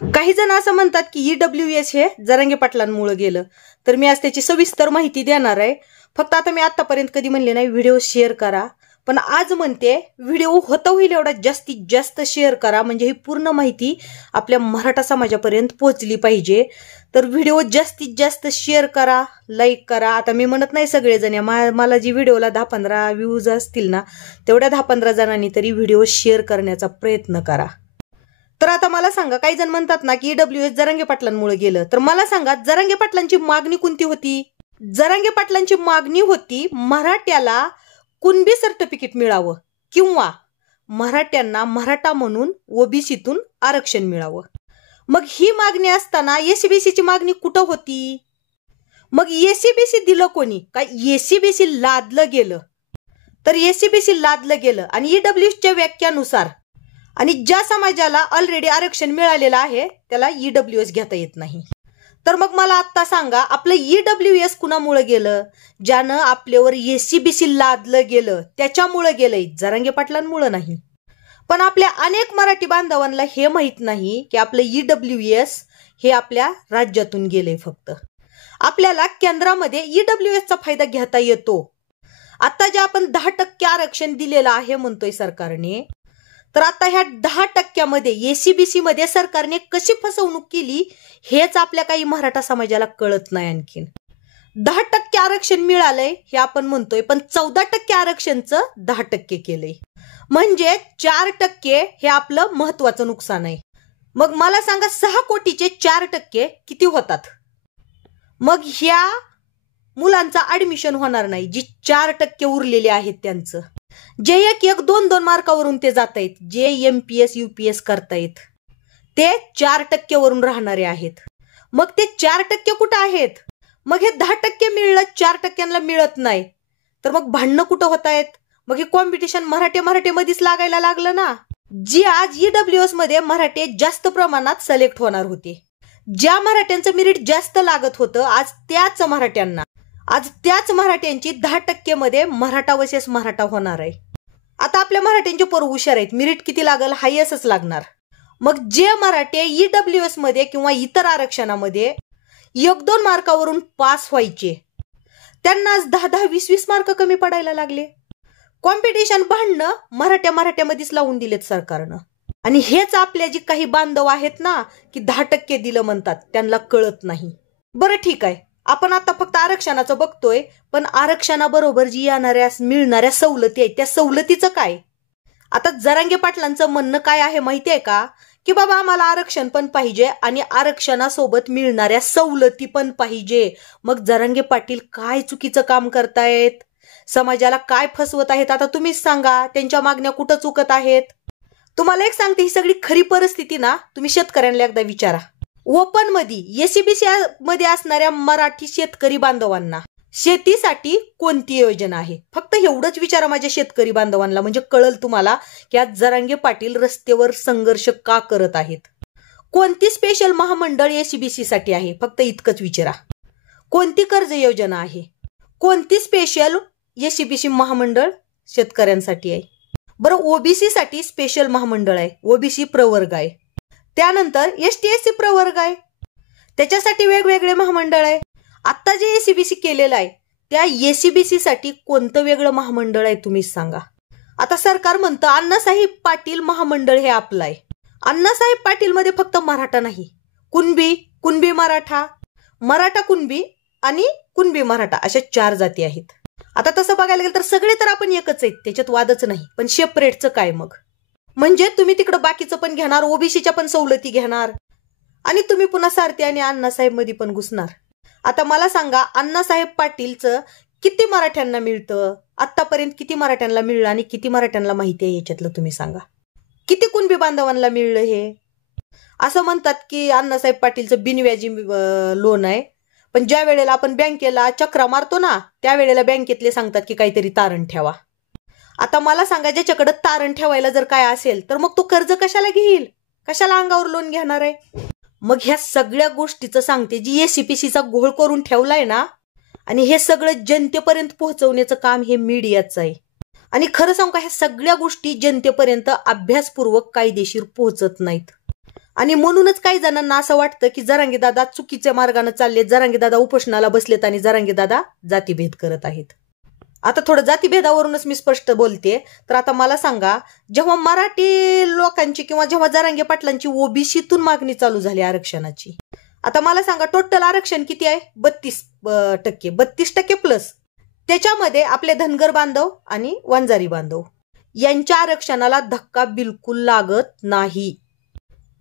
काही जण असं म्हणतात की ईडब्ल्यूएस हे जरांगे पाटलांमुळे गेलं, तर मी आज त्याची सविस्तर माहिती देणार आहे. फक्त आता मी आतापर्यंत कधी म्हणले नाही व्हिडिओ शेअर करा, पण आज म्हणते व्हिडिओ होता होईल एवढा जास्तीत जास्त शेअर करा, म्हणजे ही पूर्ण माहिती आपल्या मराठा समाजापर्यंत पोहोचली पाहिजे. तर व्हिडिओ जास्तीत जास्त शेअर करा, लाईक करा. आता मी म्हणत नाही सगळेजण, मला जी व्हिडिओला 10-15 व्ह्यूज असतील ना, तेवढ्या 10-15 जणांनी तरी व्हिडिओ शेअर करण्याचा प्रयत्न करा. तर आता मला सांगा, काही जण म्हणतात ना की ईडब्ल्यूएस जरांगे पाटलांमुळे गेलं, तर मला सांगा जरांगे पाटलांची मागणी कोणती होती? जरांगे पाटलांची मागणी होती मराठ्याला कुणबी सर्टिफिकेट मिळावं किंवा मराठ्यांना मराठा म्हणून ओबीसीतून आरक्षण मिळावं. मग ही मागणी असताना एसीबीसीची मागणी कुठं होती? मग एसीबीसी दिलं कोणी? काय एसीबीसी लादलं गेलं? तर एसीबीसी लादलं गेलं आणि ईडब्ल्यूएसच्या व्याख्यानुसार आणि ज्या समाजाला ऑलरेडी आरक्षण मिळालेलं आहे त्याला ईडब्ल्यूएस घेता येत नाही. तर मग मला आता सांगा, आपलं ईडब्ल्यूएस कुणामुळे गेलं? ज्यानं आपल्यावर एसीबीसी लादलं गेलं त्याच्यामुळे गेलंय, जरांगे पाटलांमुळे नाही. पण आपल्या अनेक मराठी बांधवांना हे माहित नाही की आपलं ईडब्ल्यूएस हे आपल्या राज्यातून गेले. फक्त आपल्याला केंद्रामध्ये ईडब्ल्यूएसचा फायदा घेता येतो. आता जे आपण 10% आरक्षण दिलेलं आहे म्हणतोय सरकारने, तर आता ह्या 10% एसीबीसी मध्ये सरकारने कशी फसवणूक केली हेच आपल्या काही मराठा समाजाला कळत नाही. आणखीन 10% आरक्षण मिळालंय हे आपण म्हणतोय, पण 14% आरक्षणचं 10% केलंय, म्हणजे 4% हे आपलं महत्वाचं नुकसान आहे. मग मला सांगा 6 कोटीचे 4% किती होतात? मग ह्या मुलांचा ऍडमिशन होणार नाही, जी 4% उरलेले आहेत त्यांचं, जे 1-2 मार्कावरून ते जात आहेत, जे एमपीएस यूपीएस करतायत ते 4% वरून राहणारे आहेत. मग ते 4% कुठं आहेत? मग हे 10% मिळलं, 4%ला मिळत नाही, तर मग भांडणं कुठं होत आहेत? मग हे कॉम्पिटिशन मराठे मध्येच लागायला लागलं ना. जी आज ईडब्ल्यूएस मध्ये मराठे जास्त प्रमाणात सिलेक्ट होणार होते, ज्या मराठ्यांचं मेरिट जास्त लागत होतं, आज त्याच मराठ्यांची 10% मध्ये मराठा वर्सेस मराठा होणार आहे. आता आपल्या मराठ्यांचे पोरं हुशार आहेत, मेरिट किती लागल? हायेस्टच लागणार. मग जे मराठे ईडब्ल्यूएस मध्ये किंवा इतर आरक्षणामध्ये 1-2 मार्कावरून पास व्हायचे, त्यांना आज 10-10, 20-20 मार्क कमी पडायला लागले. कॉम्पिटिशन भांडणं मराठ्यामध्येच लावून दिलेत सरकारनं. आणि हेच आपल्या जी काही बांधव आहेत ना की 10% दिलं म्हणतात, त्यांना कळत नाही. बरं ठीक आहे, आपण आता फक्त आरक्षणाचं बघतोय, पण आरक्षणाबरोबर जी मिळणाऱ्या सवलती आहेत त्या सवलतीचं काय? आता जरांगे पाटलांचं म्हणणं काय आहे माहितीये का? की बाबा आम्हाला आरक्षण पण पाहिजे आणि आरक्षणासोबत मिळणाऱ्या सवलती पण पाहिजे. मग जरांगे पाटील काय चुकीचं काम करतायत? समाजाला काय फसवत आहेत? आता तुम्हीच सांगा, त्यांच्या मागण्या कुठं चुकत आहेत? तुम्हाला एक सांगते, ही सगळी खरी परिस्थिती ना तुम्ही शेतकऱ्यांना एकदा विचारा. ओपन मध्ये एसीबीसी मध्ये असणाऱ्या मराठी शेतकरी बांधवांना शेतीसाठी कोणती योजना आहे, फक्त एवढंच विचारा माझ्या शेतकरी बांधवांना, म्हणजे कळल तुम्हाला की आज जरांगे पाटील रस्त्यावर संघर्ष का करत आहेत. कोणती स्पेशल महामंडळ एसीबीसी साठी आहे, फक्त इतकंच विचारा. कोणती कर्ज योजना आहे, कोणती स्पेशल एसीबीसी महामंडळ शेतकऱ्यांसाठी आहे? बरं, ओबीसी साठी स्पेशल महामंडळ आहे, ओबीसी प्रवर्ग आहे. त्यानंतर एसटी प्रवर्ग आहे, त्याच्यासाठी वेगवेगळे महामंडळ आहे. आता जे एसीबीसी केलेलं आहे त्या एसीबीसी साठी कोणतं वेगळं महामंडळ आहे तुम्हीच सांगा. आता सरकार म्हणतं अण्णासाहेब पाटील महामंडळ हे आपलं आहे. अण्णासाहेब पाटील मध्ये फक्त मराठा नाही, कुणबी मराठा, मराठा कुणबी आणि कुणबी मराठा अशा 4 जाती आहेत. आता तसं बघायला गेलं तर सगळे तर आपण एकच आहेत, त्याच्यात वादच नाही. पण सेपरेटचं काय मग? म्हणजे तुम्ही तिकडं बाकीचं पण घेणार, ओबीसीच्या पण सवलती घेणार आणि तुम्ही पुन्हा सारथी आणि अण्णासाहेब मध्ये पण घुसणार. आता मला सांगा, अण्णासाहेब पाटीलचं किती मराठ्यांना मिळतं? आतापर्यंत किती मराठ्यांना मिळलं आणि किती मराठ्यांना माहिती आहे याच्यातलं तुम्ही सांगा. किती कुणबी बांधवांना मिळलं हे? असं म्हणतात की अण्णासाहेब पाटीलचं बिनव्याजी लोन आहे, पण ज्या वेळेला आपण बँकेला चक्रा मारतो ना त्यावेळेला बँकेतले सांगतात की काहीतरी तारण ठेवा. आता मला सांगा, ज्याच्याकडे तारण ठेवायला जर काय असेल तर मग तो कर्ज कशाला घेईल? कशाला अंगावर लोन घेणार आहे? मग ह्या सगळ्या गोष्टीचं सांगते, जी एसीबीसीचा घोळ करून ठेवलाय ना, आणि हे सगळं जनतेपर्यंत पोहोचवण्याचं काम हे मीडियाचं आहे. आणि खरं सांगू का, ह्या सगळ्या गोष्टी जनतेपर्यंत अभ्यासपूर्वक कायदेशीर पोहोचत नाहीत. आणि म्हणूनच काही जणांना असं वाटतं की जरांगे दादा चुकीच्या मार्गाने चाललेत, जरांगे दादा उपोषणाला बसलेत आणि जरांगे दादा जातीभेद करत आहेत. आता थोडं जातीभेदावरूनच मी स्पष्ट बोलते. तर आता मला सांगा, जेव्हा मराठी लोकांची किंवा जेव्हा जरांगे पाटलांची ओबीसीतून मागणी चालू झाली आरक्षणाची, आता मला सांगा टोटल आरक्षण किती आहे? 32%. 32% प्लस त्याच्यामध्ये आपले धनगर बांधव आणि वंजारी बांधव यांच्या आरक्षणाला धक्का बिलकुल लागत नाही.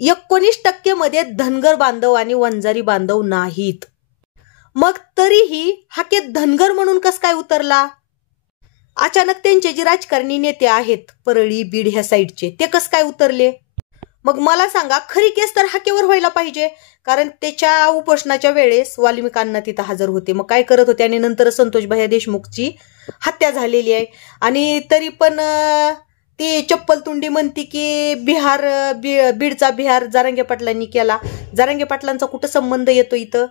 19% मध्ये धनगर बांधव आणि वंजारी बांधव नाहीत. मग तरीही हाके धनगर म्हणून कस काय उतरला? अचानक त्यांचे जे राजकारणी नेते आहेत परळी बीड ह्या साईडचे ते कस काय उतरले? मग मला सांगा, खरी केस तर हाकेवर व्हायला पाहिजे, कारण त्याच्या उपोषणाच्या वेळेस वाल्मिकांना तिथं हजर होते. मग काय करत होते? आणि नंतर संतोष भैया देशमुखची हत्या झालेली आहे. आणि तरी पण ती चप्पल तुंडी म्हणते की बीडचा बिहार जरांगे पाटलांनी केला. जरांगे पाटलांचा कुठं संबंध येतो इथं?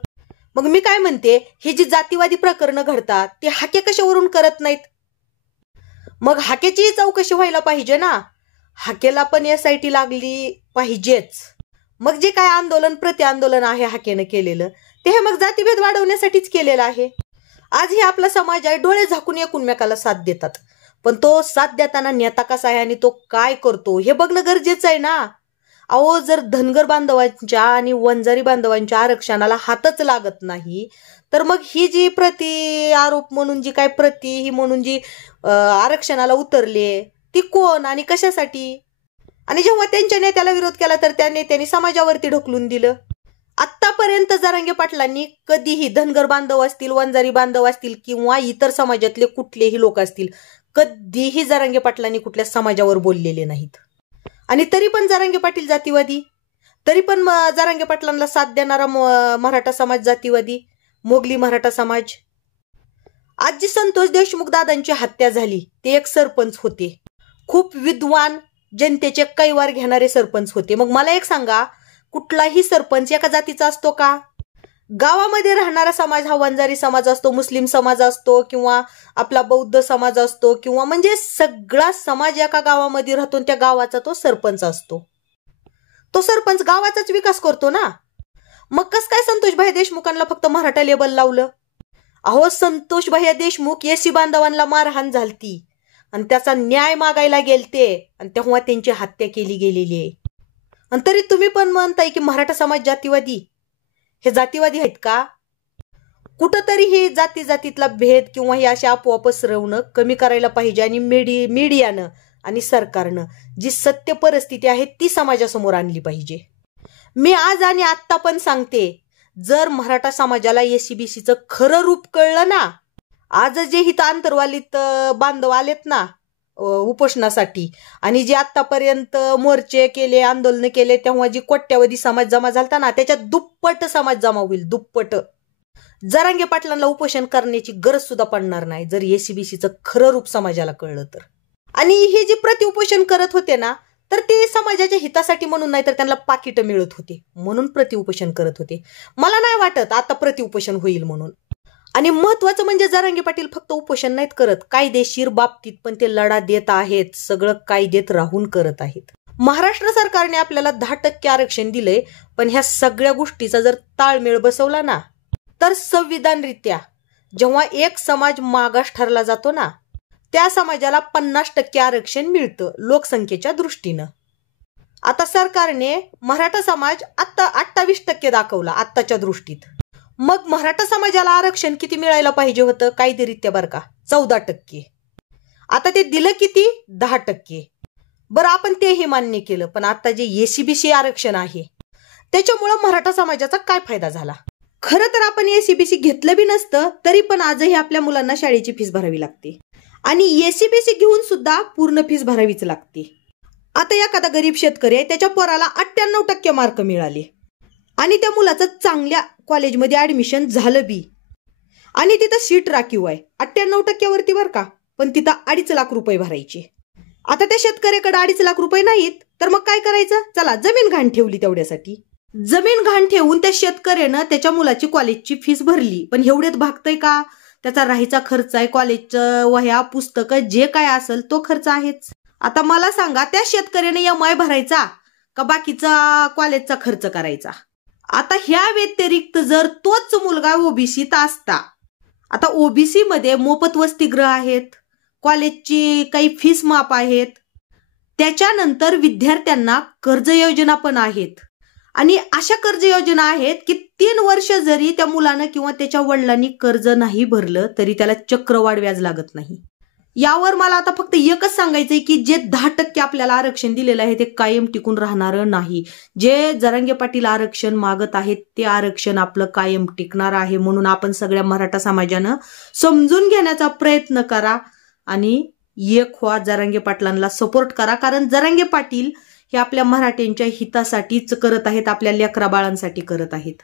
मग मी काय म्हणते, ही जी जातीवादी प्रकरणं घडतात ते हाके कशावरून करत नाहीत? मग हाकेची चौकशी व्हायला पाहिजे ना. हाकेला पण SIT लागली पाहिजेच. मग जे काय आंदोलन प्रति आंदोलन आहे हाकेनं केलेलं ते हे मग जातीभेद वाढवण्यासाठीच केलेलं आहे. आज हे आपला समाज आहे, डोळे झाकून एकमेकाला साथ देतात, पण तो साथ देताना नेता कसा आहे आणि तो काय करतो हे बघणं गरजेचं आहे ना. अहो, जर धनगर बांधवांच्या आणि वंजारी बांधवांच्या आरक्षणाला हातच लागत नाही तर मग ही जी प्रति आरोप म्हणून जी काय ही म्हणून जी आरक्षणाला उतरले ती कोण आणि कशासाठी? आणि जेव्हा त्यांच्या नेत्याला विरोध केला तर त्या नेत्यांनी समाजावरती ढकलून दिलं. आतापर्यंत जरांगे पाटलांनी कधीही धनगर बांधव असतील, वंजारी बांधव असतील किंवा इतर समाजातले कुठलेही लोक असतील, कधीही जरांगे पाटलांनी कुठल्या समाजावर बोललेले नाहीत. आणि तरी पण जरांगे पाटील जातीवादी, तरी पण जरांगे पाटलांना साथ देणारा मराठा समाज जातीवादी, मोगली मराठा समाज. आज जी संतोष देशमुख दादांची हत्या झाली ते एक सरपंच होते, खूप विद्वान जनतेचे कैवार घेणारे सरपंच होते. मग मला एक सांगा, कुठलाही सरपंच एका जातीचा असतो का? गावामध्ये राहणारा समाज हा वंजारी समाज असतो, मुस्लिम समाज असतो किंवा आपला बौद्ध समाज असतो किंवा म्हणजे सगळा समाज एका गावामध्ये राहतो, त्या गावाचा तो सरपंच असतो. तो सरपंच गावाचाच विकास करतो ना. मग कस काय संतोष भैया देशमुखांना फक्त मराठा लेबल लावलं? अहो, संतोष भैया देशमुख SC बांधवांना मारहाण झालती आणि त्याचा न्याय मागायला गेलते आणि तेव्हा त्यांची हत्या केली गेलेली आहे. आणि तरी तुम्ही पण म्हणताय की मराठा समाज जातीवादी. हे जातीवादी आहेत का? कुठंतरी हे जातीतला भेद किंवा हे अशा अफवा पसरवणं कमी करायला पाहिजे आणि मीडियानं आणि सरकारनं जी सत्य परिस्थिती आहे ती समाजासमोर आणली पाहिजे. मी आज आणि आत्ता पण सांगते, जर मराठा समाजाला SCBCचं खरं रूप कळलं ना, आज जे हित आंतरवालीत बांधव आलेत ना उपोषणासाठी आणि जे आतापर्यंत मोर्चे केले, आंदोलन केले, तेव्हा जी कोट्यावधी समाज जमा झालता ना, त्याच्यात दुप्पट समाज जमा होईल, दुप्पट. जरांगे पाटलांना उपोषण करण्याची गरज सुद्धा पडणार नाही जर SCBCचं खरं रूप समाजाला कळलं तर. आणि हे जे प्रतिउपोषण करत होते ना, तर ते समाजाच्या हितासाठी म्हणून नाही तर त्यांना पाकिटं मिळत होते म्हणून प्रतिउपोषण करत होते. मला नाही वाटत आता प्रतिउपोषण होईल म्हणून. आणि महत्वाचं म्हणजे जरांगे पाटील फक्त उपोषण नाहीत करत, कायदेशीर बाबतीत पण ते लढा देत आहेत, सगळं कायदेत राहून करत आहेत. महाराष्ट्र सरकारने आपल्याला 10% आरक्षण दिलंय, पण ह्या सगळ्या गोष्टीचा जर ताळमेळ बसवला ना, तर संविधानरित्या जेव्हा एक समाज मागास ठरला जातो ना, त्या समाजाला 50% आरक्षण मिळतं लोकसंख्येच्या दृष्टीनं. आता सरकारने मराठा समाज आता 28% दाखवला आत्ताच्या दृष्टीत. मग मराठा समाजाला आरक्षण किती मिळायला पाहिजे होतं कायदेरित्या? बरं का, 14%. आता ते दिलं किती? 10%. बरं, आपण तेही मान्य केलं, पण आता जे SCBC आरक्षण आहे त्याच्यामुळं मराठा समाजाचा काय फायदा झाला? खरं तर आपण SCBC घेतलं बी नसतं तरी पण आजही आपल्या मुलांना शाळेची फीस भरावी लागते आणि SCBC घेऊन सुद्धा पूर्ण फीस भरावीच लागते. आता एखादा गरीब शेतकरी आहे, त्याच्या पोराला 98% मार्क मिळाले आणि त्या मुलाचं चांगल्या कॉलेजमध्ये ऍडमिशन झालं बी आणि तिथं सीट राखीव आहे 98% वरती बरं का, पण तिथं 2.5 लाख रुपये भरायचे. आता त्या शेतकऱ्याकडे 2.5 लाख रुपये नाहीत तर मग काय करायचं? चला, जमीन घाण ठेवली, तेवढ्यासाठी जमीन घाण ठेवून त्या शेतकऱ्यानं त्याच्या मुलाची कॉलेजची फीस भरली, पण एवढ्यात भागतंय का? त्याचा राहायचा खर्च आहे, कॉलेजचं वह्या पुस्तकं जे काय असेल तो खर्च आहेच. आता मला सांगा, त्या शेतकऱ्याने MI भरायचा का बाकीचा कॉलेजचा खर्च करायचा. आता ह्या व्यतिरिक्त जर तोच मुलगा ओबीसीत असता, आता ओबीसी मध्ये मोफत वसतिगृह आहेत, कॉलेजची काही फीस माफ आहेत, त्याच्यानंतर विद्यार्थ्यांना कर्ज योजना पण आहेत. आणि अशा कर्ज योजना आहेत की 3 वर्ष जरी त्या मुलानं किंवा त्याच्या वडिलांनी कर्ज नाही भरलं तरी त्याला चक्रवाढ व्याज लागत नाही. यावर मला आता फक्त एकच सांगायचंय की जे 10% आपल्याला आरक्षण दिलेलं आहे ते कायम टिकून राहणारं नाही. जे जरांगे पाटील आरक्षण मागत आहेत ते आरक्षण आपलं कायम टिकणार आहे. म्हणून आपण सगळ्या मराठा समाजानं समजून घेण्याचा प्रयत्न करा आणि एक व्हा, जरांगे पाटलांना सपोर्ट करा. कारण जरांगे पाटील हे आपल्या मराठ्यांच्या हितासाठीच करत आहेत, आपल्या लेकरा बाळांसाठी करत आहेत.